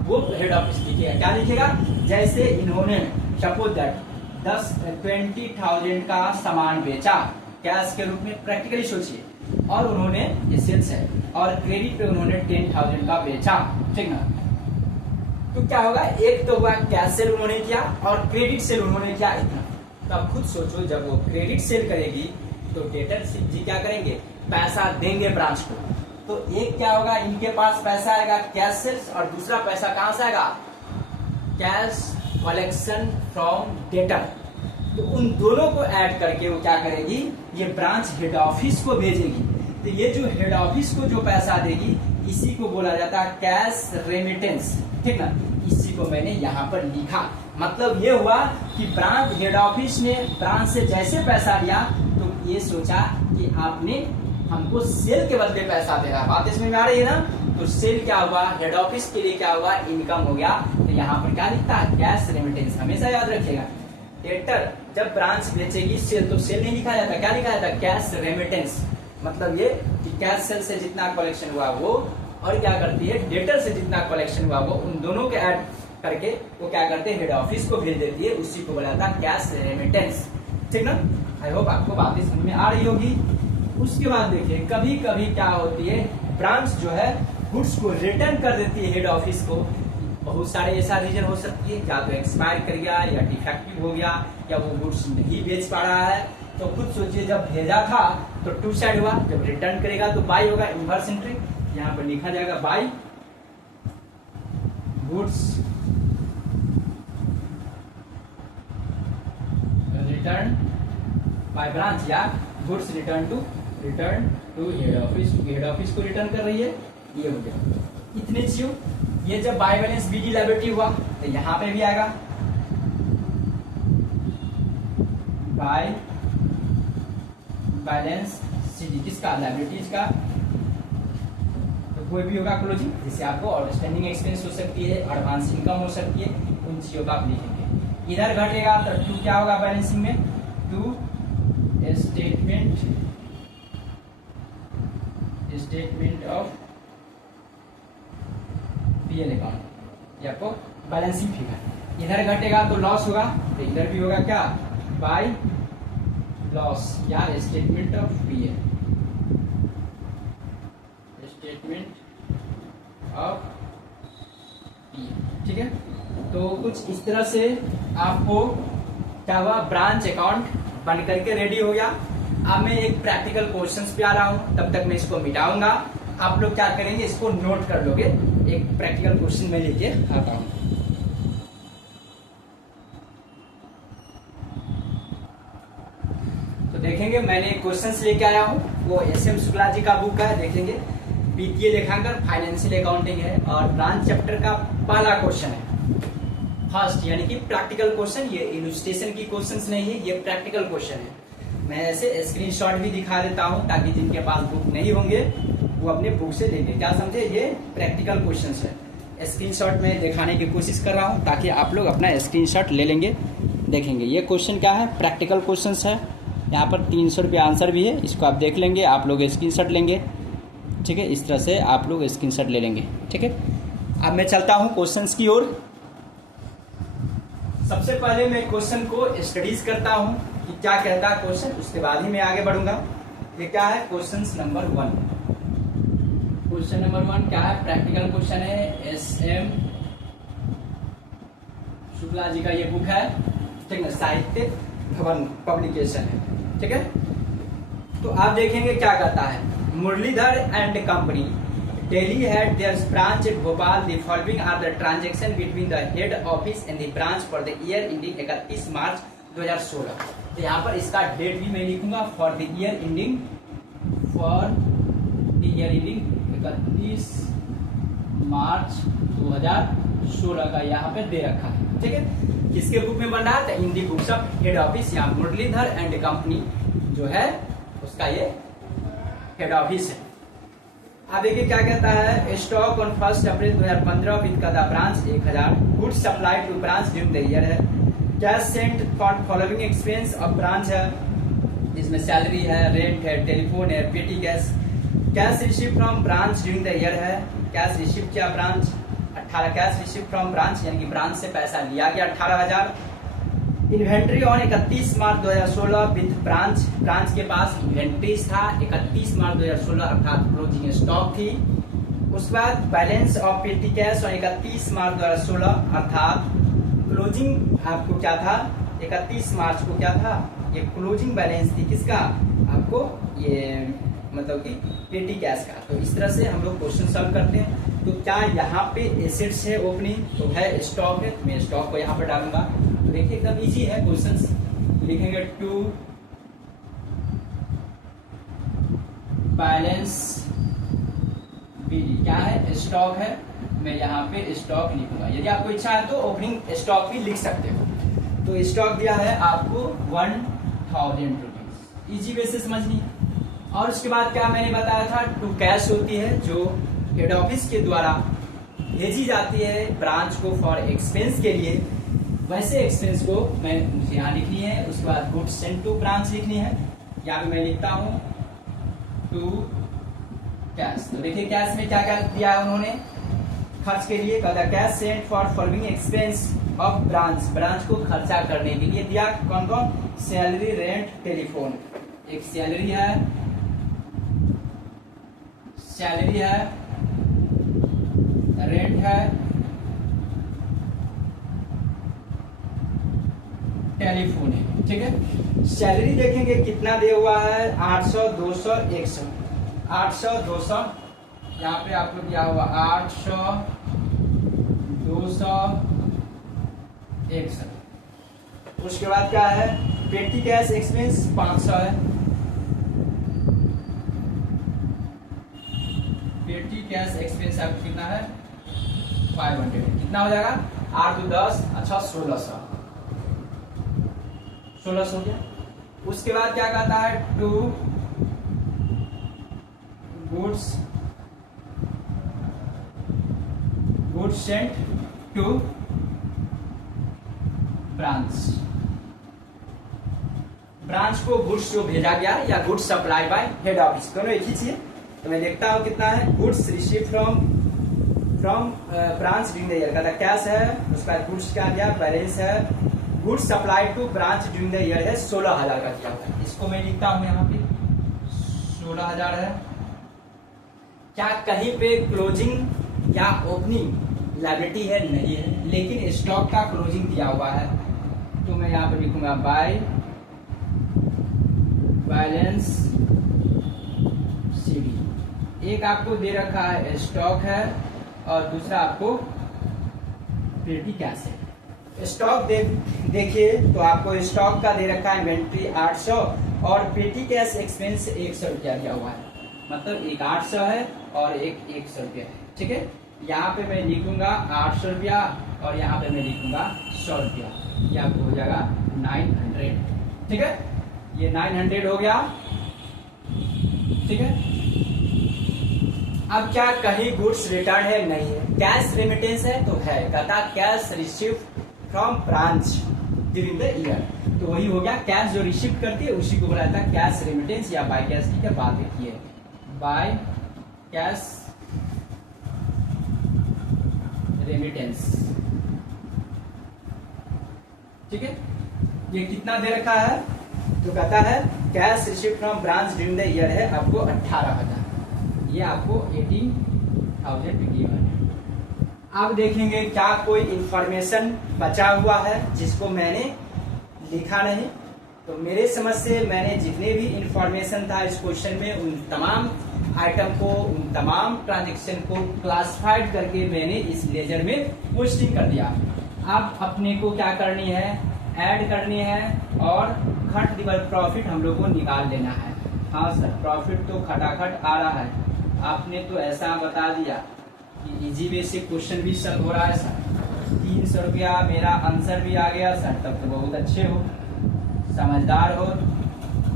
वो हेड ऑफिस लिखेगा। क्या लिखेगा, जैसे इन्होंने सपोज दैट 20,000 का सामान बेचा कैश के रूप में, प्रैक्टिकली सोचिए, और उन्होंने ये सेल्स है, और क्रेडिट पे उन्होंने 10,000 का बेचा, ठीक ना। तो क्या होगा, एक तो हुआ कैश सेल उन्होंने किया और क्रेडिट सेल उन्होंने किया इतना। तो आप खुद सोचो, जब वो क्रेडिट सेल करेगी तो डेटर जी क्या करेंगे, पैसा देंगे ब्रांच को। तो एक क्या होगा, इनके पास पैसा आएगा कैश सेल्स, और दूसरा पैसा कहां से आएगा, कैश कलेक्शन फ्रॉम डेटर। तो उन दोनों को ऐड करके वो क्या करेगी, ये ब्रांच हेड ऑफिस को भेजेगी। तो ये जो हेड ऑफिस को जो पैसा देगी, इसी को बोला जाता है कैश रेमिटेंस, ठीक ना। इसी को मैंने यहाँ पर लिखा। मतलब ये हुआ कि ब्रांच हेड ऑफिस ने ब्रांच से जैसे पैसा लिया, तो ये सोचा कि आपने हमको सेल के बदले पैसा दे रहा है। बात इसमें आ रही है ना। तो सेल क्या हुआ, हेड ऑफिस के लिए क्या हुआ, इनकम हो गया। तो यहाँ पर क्या लिखता है, कैश रेमिटेंस। हमेशा याद रखिएगा, डेटर जब ब्रांच बेचेगी सेल, तो सेल नहीं लिखा जाता, क्या लिखा जाता, कैश रेमिटेंस। मतलब ये कि कैश सेल से जितना कलेक्शन हुआ वो, और क्या करती है, डेटर से जितना कलेक्शन हुआ वो, उन दोनों के ऐड करके वो क्या करते हैं, हेड ऑफिस को भेज देती है। उसी को बोला जाता है कैश रेमिटेंस, ठीक ना। आई होप आपको बातें समझ में आ रही होगी। उसके बाद देखिए कभी कभी क्या होती है, ब्रांच जो है गुड्स को रिटर्न कर देती है हेड ऑफिस को। बहुत सारे ऐसा रीजन हो सकती है, या तो एक्सपायर कर गया, या डिफेक्टिव हो गया, या वो गुड्स नहीं बेच पा रहा है। तो खुद सोचिए, जब भेजा था तो टू साइड हुआ, जब रिटर्न करेगा तो बाई होगा, इनवर्स एंट्री। यहाँ पर लिखा जाएगा by goods return by branch, या goods return to head office. Head office को रिटर्न कर रही है, ये हो गया। इतने चीजों, ये जब बाय बैलेंस बीडी लायबिलिटी हुआ तो यहां पे भी आएगा बाय बैलेंस सीडी, किसका, लायबिलिटीज का। तो कोई भी होगा क्लोजिंग, जिससे आपको आउटस्टैंडिंग एक्सपेंस हो सकती है, एडवांस इनकम हो सकती है, उन चीजों का आप लिखेंगे। इधर घटेगा तो टू क्या होगा बैलेंसिंग में, to statement of PL account, ये आपको बैलेंसिंग फिगर। इधर घटेगा तो लॉस होगा, तो इधर भी होगा क्या, बाय लॉस, या statement of PL, statement of PL, ठीक है। तो कुछ इस तरह से आपको क्या हुआ, ब्रांच अकाउंट बन करके रेडी हो गया। अब मैं एक प्रैक्टिकल क्वेश्चंस पे आ रहा हूं, तब तक मैं इसको मिटाऊंगा। आप लोग क्या करेंगे, इसको नोट कर लोगे। एक प्रैक्टिकल क्वेश्चन में लेके आता हूं। तो देखेंगे, मैंने क्वेश्चंस लेके आया हूं, वो एस एम शुक्ला जी का बुक है, देखेंगे। वित्तीय लेखांकन फाइनेंशियल अकाउंटिंग है और ब्रांच चैप्टर का पहला क्वेश्चन है फर्स्ट, यानी कि प्रैक्टिकल क्वेश्चन। ये इलस्ट्रेशन की क्वेश्चंस नहीं है, ये प्रैक्टिकल क्वेश्चन है। मैं ऐसे स्क्रीनशॉट भी दिखा देता हूं ताकि जिनके पास बुक नहीं होंगे वो अपने बुक से लेंगे। क्या समझे, ये प्रैक्टिकल क्वेश्चंस है। स्क्रीनशॉट में दिखाने की कोशिश कर रहा हूं ताकि आप लोग अपना स्क्रीनशॉट ले लेंगे, देखेंगे। ये क्वेश्चन क्या है, प्रैक्टिकल क्वेश्चंस है। यहाँ पर 300 रुपये आंसर भी है, इसको आप देख लेंगे, आप लोग स्क्रीनशॉट लेंगे, ठीक है। इस तरह से आप लोग स्क्रीनशॉट ले लेंगे, ठीक है। अब मैं चलता हूँ क्वेश्चंस की ओर। सबसे पहले मैं क्वेश्चन को स्टडीज करता हूं कि क्या कहता है क्वेश्चन, उसके बाद ही मैं आगे बढ़ूंगा। ये क्या है, क्वेश्चन नंबर 1। क्वेश्चन नंबर 1 क्या है, प्रैक्टिकल क्वेश्चन है। SM शुक्ला जी का ये बुक है, ठीक है, साहित्य भवन पब्लिकेशन है, ठीक है। तो आप देखेंगे क्या कहता है, Muralidhar and company Delhi had their branch at Bhopal. The following are the transactions between the head office and the branch for the year ending 31 March 2016। तो यहाँ पर इसका डेट भी मैं लिखूंगा, for the year ending 31 March 2016 का यहाँ पे दे रखा है, ठीक है। किसके बुक में बन रहा है, इन दी बुक्स ऑफ हेड ऑफिस, यहाँ मुरलीधर एंड कंपनी जो है उसका ये हेड ऑफिस है। अब देखिए क्या कहता है, stock on 1 April 2015 with the branch 1000, goods supply to branch during the year है, cash sent for following expense of branch है, जिसमें सैलरी है, रेंट है, टेलीफोन है, petty cash, cash receive from branch during the year है, कैश रिसीव किया branch 18, cash receive from branch यानी कि ब्रांच से पैसा लिया गया 18,000, inventory on 31 March 2016 with branch के पास इन्वेंट्रीज था 31 मार्च 2016 अर्थात क्लोजिंग स्टॉक थी। उसके बाद बैलेंस ऑफ पेटी कैश ऑन 31 मार्च 2016 अर्थात क्लोजिंग आपको क्या था, 31 मार्च को क्या था, ये क्लोजिंग बैलेंस थी किसका, आपको ये मतलब कि पेटी कैश का। तो इस तरह से हम लोग क्वेश्चन सॉल्व करते हैं। तो क्या यहाँ पे एसेट्स है, ओपनिंग तो है, स्टॉक है, मैं स्टॉक को यहाँ पर डालूंगा। तो देखिए एकदम इजी है क्वेश्चंस, लिखेंगे टू बैलेंस बीडी, क्या है, स्टॉक है, मैं यहाँ पे स्टॉक लिखूंगा। यदि आपको इच्छा है तो ओपनिंग स्टॉक भी लिख सकते हो। तो स्टॉक दिया है आपको 1000 रुपीज, इजी वे से समझनी। और उसके बाद क्या मैंने बताया था, टू कैश होती है जो हेड ऑफिस के द्वारा भेजी जाती है ब्रांच को फॉर एक्सपेंस के लिए, वैसे एक्सपेंस को मैं मुझे यहाँ लिखनी है। उसके बाद गुड्स सेंट टू ब्रांच लिखनी है, यहाँ पे मैं लिखता हूँ टू कैश। तो देखिए कैश में क्या क्या दिया है उन्होंने खर्च के लिए, कहता cash sent for following expense of branch को खर्चा करने के लिए दिया। कौन कौन, सैलरी, रेंट, टेलीफोन। एक सैलरी है, रेंट है, टेलीफोन है, ठीक है। सैलरी देखेंगे कितना दिया हुआ है, 800, 200, 100, 800, 200, यहाँ पे आपको दिया हुआ 800, 200, 100। उसके बाद क्या है, पेटी कैश एक्सपेंस 500 है, पेटी कैश एक्सपेंस आपको कितना है, 500। कितना हो जाएगा, 8 2 10, अच्छा 1600 हो गया। उसके बाद क्या कहता है, to goods sent to branch को गुड्स जो भेजा गया या goods supply by head office, दोनों एक ही चीज है। तो मैं देखता हूं कितना है, goods receive from branch during the year, कहता कैश है, उसके बाद गुड्स क्या दिया, बैलेंस है, goods supply to branch during the year है 16,000 का दिया हुआ है। इसको मैं लिखता हूं यहाँ पे 16,000 है। क्या कहीं पे क्लोजिंग या ओपनिंग लायबिलिटी है, नहीं है, लेकिन स्टॉक का क्लोजिंग दिया हुआ है, तो मैं यहाँ पे लिखूंगा बाय बैलेंस सीडी। एक आपको दे रखा है स्टॉक है और दूसरा आपको पेटी कैश है। स्टॉक देखिए तो आपको स्टॉक का दे रखा है इन्वेंट्री 800 और पेटी कैश एक्सपेंस 100 रुपया दिया हुआ है। मतलब एक 800 है और एक 100 रुपया है। ठीक है, यहाँ पे मैं लिखूंगा 800 रुपया और यहाँ पे मैं लिखूंगा 100 रुपया। ये आपको हो जाएगा 900। ठीक है, ये 900 हो गया। ठीक है, अब क्या कहीं गुड्स रिटर्न है? नहीं है। कैश रेमिटेंस है तो है, कहता cash receive from branch during the year, तो वही हो गया। कैश जो रिसीव करती है उसी को बोला जाता है कैश रेमिटेंस या बाय कैश की क्या बात देखिए, बाय कैश रेमिटेंस। ठीक है, ये कितना दे रखा है? तो कहता है cash receive from branch during the year है आपको 18,000, ये आपको 18,000 गिवन है। अब देखेंगे क्या कोई इंफॉर्मेशन बचा हुआ है जिसको मैंने लिखा नहीं। तो मेरे समझ से मैंने जितने भी इंफॉर्मेशन था इस क्वेश्चन में उन तमाम आइटम को, उन तमाम ट्रांजेक्शन को क्लासिफाइड करके मैंने इस लेजर में पोस्टिंग कर दिया। अब अपने को क्या करनी है? ऐड करनी है और खट दिवल प्रॉफिट हम लोग को निकाल लेना है। हाँ सर, प्रॉफिट तो खटाखट आ रहा है। आपने तो ऐसा बता दिया कि इजी वे से क्वेश्चन भी सॉल्व हो रहा है सर। 300 रुपया मेरा आंसर भी आ गया सर, तब तो बहुत अच्छे हो, समझदार हो,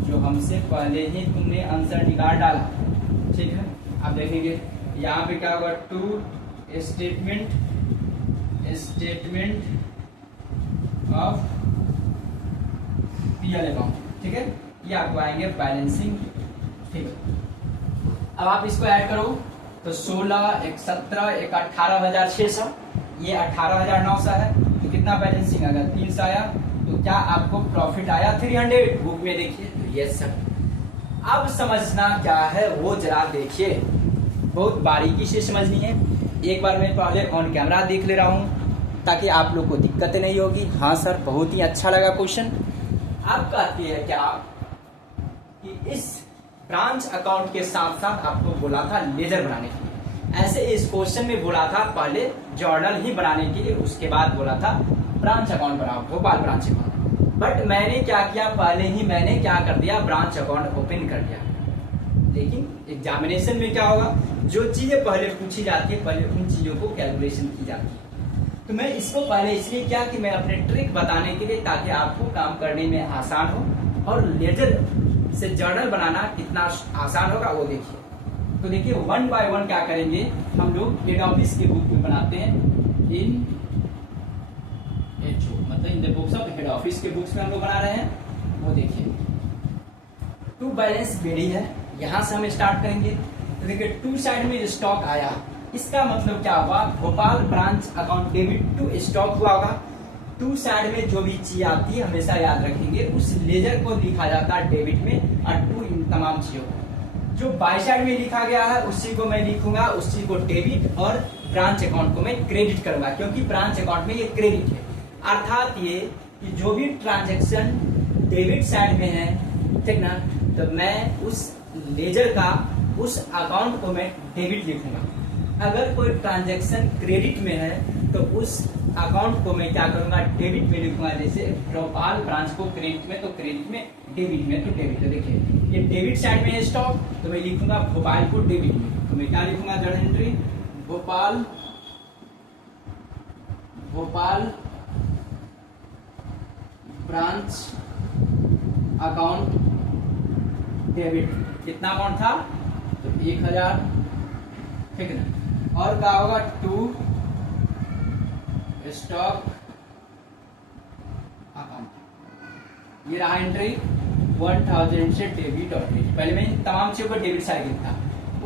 जो हमसे पहले ही तुमने आंसर निकाल डाला। ठीक है, अब देखेंगे यहाँ पे क्या होगा, to statement of PL account. ठीक है, ये आपको आएंगे बैलेंसिंग। ठीक है, अब आप इसको ऐड करो तो 16, एक 17, एक 18,600, ये 18,900 है। तो कितना बैलेंसिंग? अगर 300 आया तो क्या आपको प्रॉफिट आया 300? बुक में देखिए तो यस सर। अब समझना क्या है वो जरा देखिए, बहुत बारीकी से समझनी है। एक बार मैं पहले ऑन कैमरा देख ले रहा हूँ ताकि आप लोग को दिक्कत नहीं होगी। हाँ सर, बहुत ही अच्छा लगा क्वेश्चन। आप कहती है क्या कि इस ब्रांच अकाउंट के साथ साथ आपको बोला था लेजर बनाने के लिए। ऐसे इस क्वेश्चन में बोला था पहले जर्नल ही बनाने के लिए, उसके बाद बोला था ब्रांच अकाउंट बनाओ, भोपाल ब्रांच अकाउंट। बट मैंने क्या किया, पहले ही मैंने क्या कर दिया, ब्रांच अकाउंट ओपन कर दिया। लेकिन एग्जामिनेशन में क्या होगा, जो चीजें पहले पूछी जाती है पहले उन चीजों को कैलकुलेशन की जाती है। तो मैं इसको पहले इसलिए किया कि मैं अपने ट्रिक बताने के लिए, ताकि आपको काम करने में आसान हो और लेजर से जर्नल बनाना कितना आसान होगा वो देखिए। तो देखिए 1 बाय 1 क्या करेंगे हम लोग, हेड ऑफिस के बुक में बनाते हैं, इन एचओ मतलब in the books of head office के बुक्स में हम लोग बना रहे हैं। वो देखिए टू बैलेंस बेड़ी है, यहां से हम स्टार्ट करेंगे। तो देखिए टू साइड में स्टॉक आया, इसका मतलब क्या हुआ, Bhopal branch account debit to stock हुआ होगा। टू साइड में जो भी चीज आती है हमेशा याद रखेंगे, उस लेजर को लिखा जाता है डेबिट में, और टू इन तमाम चीजों को जो बाई साइड में लिखा गया है उसी को मैं लिखूंगा, उसी को डेबिट, और ब्रांच अकाउंट को मैं क्रेडिट करूंगा, क्योंकि ब्रांच अकाउंट में ये क्रेडिट है। अर्थात ये कि जो भी ट्रांजेक्शन डेबिट साइड में है, ठीक ना, तो मैं उस लेजर का उस अकाउंट को मैं डेबिट लिखूंगा। अगर कोई ट्रांजैक्शन क्रेडिट में है तो उस अकाउंट को मैं क्या करूंगा, डेबिट में लिखूंगा। जैसे भोपाल ब्रांच को क्रेडिट में तो क्रेडिट में, डेबिट में तो डेबिट। तो देखिए ये डेबिट साइड में है स्टॉक, तो मैं लिखूंगा भोपाल को डेबिट में। तो मैं क्या लिखूंगा, journal entry Bhopal branch account debit. कितना अमाउंट था, तो 1,000, ठीक है ना। और क्या होगा, टू स्टॉक अकाउंट, ये रहा एंट्री 1,000 से डेबिट और क्रेडिट। पहले मैं तमाम चीजों को डेबिट साइड लिखता,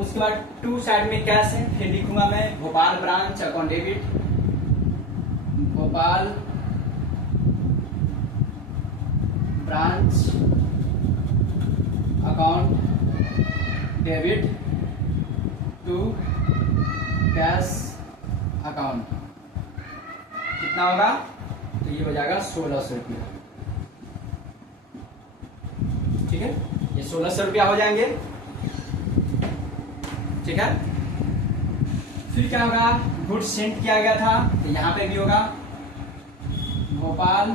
उसके बाद टू साइड में कैश है, फिर लिखूंगा मैं Bhopal branch account debit, Bhopal branch account debit to cash account. कितना होगा, तो ये हो जाएगा 1,600 रुपया। ठीक है, ये 1,600 रुपया हो जाएंगे। ठीक है, फिर क्या होगा, गुड्स सेंड किया गया था, तो यहां पे भी होगा Bhopal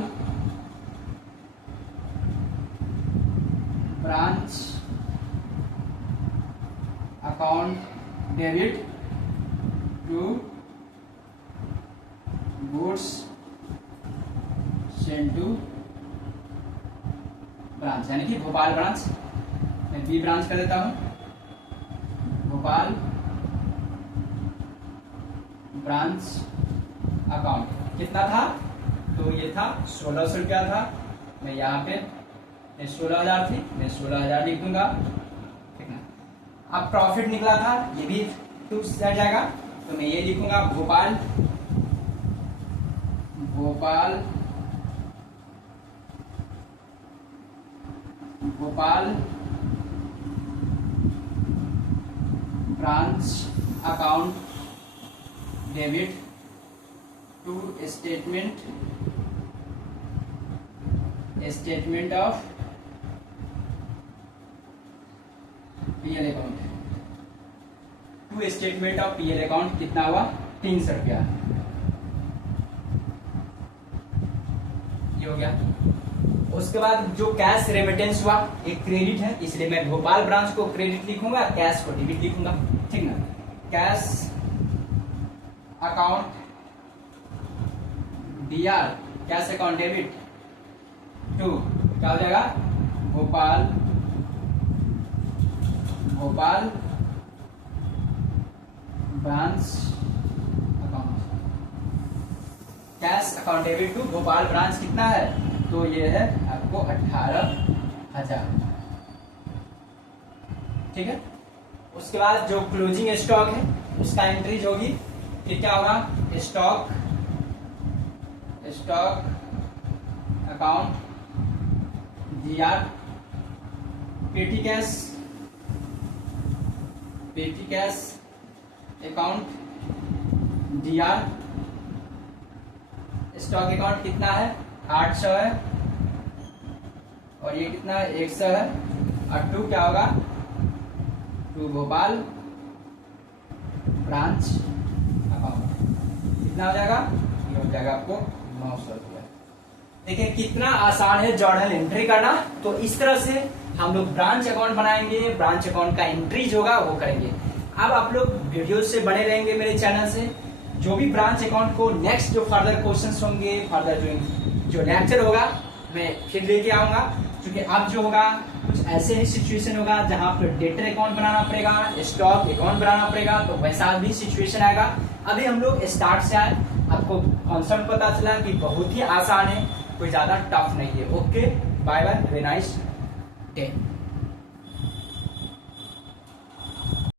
branch account debit to goods send to branch, यानी कि भोपाल ब्रांच। मैं बी ब्रांच कर देता हूं, भोपाल ब्रांच अकाउंट कितना था, तो ये था 1600 रुपया था। मैं यहाँ पे 16,000 थी, मैं 16,000 लिख दूंगा, ठीक ना। अब प्रॉफिट निकला था, ये भी टू सेट जाएगा, तो मैं ये लिखूंगा Bhopal branch account debit to statement of PL account, to statement of PL account कितना हुआ 300 रुपया, ये हो गया। उसके बाद जो कैश रेमिटेंस हुआ एक क्रेडिट है, इसलिए मैं भोपाल ब्रांच को क्रेडिट लिखूंगा, कैश को डेबिट लिखूंगा, ठीक ना। Cash account DR, cash account debit to क्या हो जाएगा Bhopal branch account, cash account debit to Bhopal branch कितना है, तो ये है आपको 18,000, ठीक है। उसके बाद जो क्लोजिंग स्टॉक है उसका एंट्रीज होगी, फिर क्या होगा stock account GR, petty cash account DR, stock account कितना है 800 है, और ये कितना है 100 है, और टू क्या होगा टू भोपाल ब्रांच अकाउंट, कितना हो जाएगा, ये हो जाएगा आपको 900 रुपया। देखिए कितना आसान है जर्नल एंट्री करना। तो इस तरह से हम लोग ब्रांच अकाउंट बनाएंगे, ब्रांच अकाउंट का एंट्रीज होगा वो करेंगे। अब आप लोग वीडियो से बने रहेंगे मेरे चैनल से, जो भी ब्रांच अकाउंट को नेक्स्ट जो फर्दर क्वेश्चंस होंगे, फर्दर जो लेक्चर होगा मैं फिर लेके आऊंगा, क्योंकि अब जो होगा कुछ ऐसे ही सिचुएशन होगा जहां पर डेटर अकाउंट बनाना पड़ेगा, स्टॉक अकाउंट बनाना पड़ेगा, तो वैसा भी सिचुएशन आएगा। अभी हम लोग स्टार्ट से आए, आपको कॉन्सेप्ट पता चला कि बहुत ही आसान है, कोई ज्यादा टफ नहीं है। Okay, bye bye, have a nice day.